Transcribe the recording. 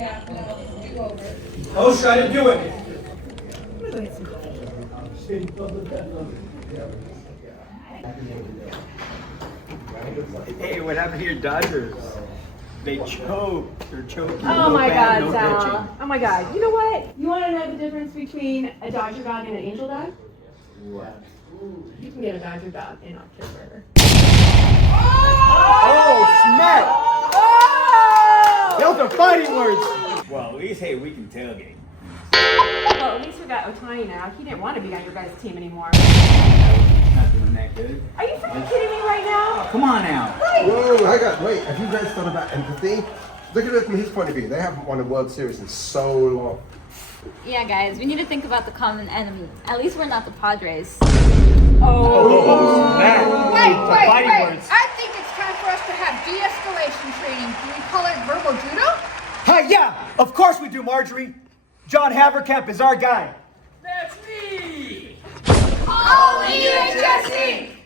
Yeah, no, do over. Oh, try to do it. Hey, what happened to your Dodgers? They choked. They're choking. Oh my God, no Sal. pitching. Oh my God. You know what? You want to know the difference between a Dodger dog and an angel dog? What? You can get a Dodger dog in October. Oh, smack! Oh! Those are fighting words. Well, at least, hey, we can tailgate. Well, at least we got Otani now. He didn't want to be on your guys' team anymore. Not doing that good. Are you freaking kidding me right now? Come on now. Whoa, wait, have you guys thought about empathy? Look at it from his point of view. They haven't won a World Series in so long. Yeah, guys, we need to think about the common enemy. At least we're not the Padres. Oh, smack. Wait. I think it's time for us to have de-escalation training. Can we call it verbal judo? Hi, yeah, of course we do, Marjorie. John Haverkamp is our guy. That's me. All ehsInc!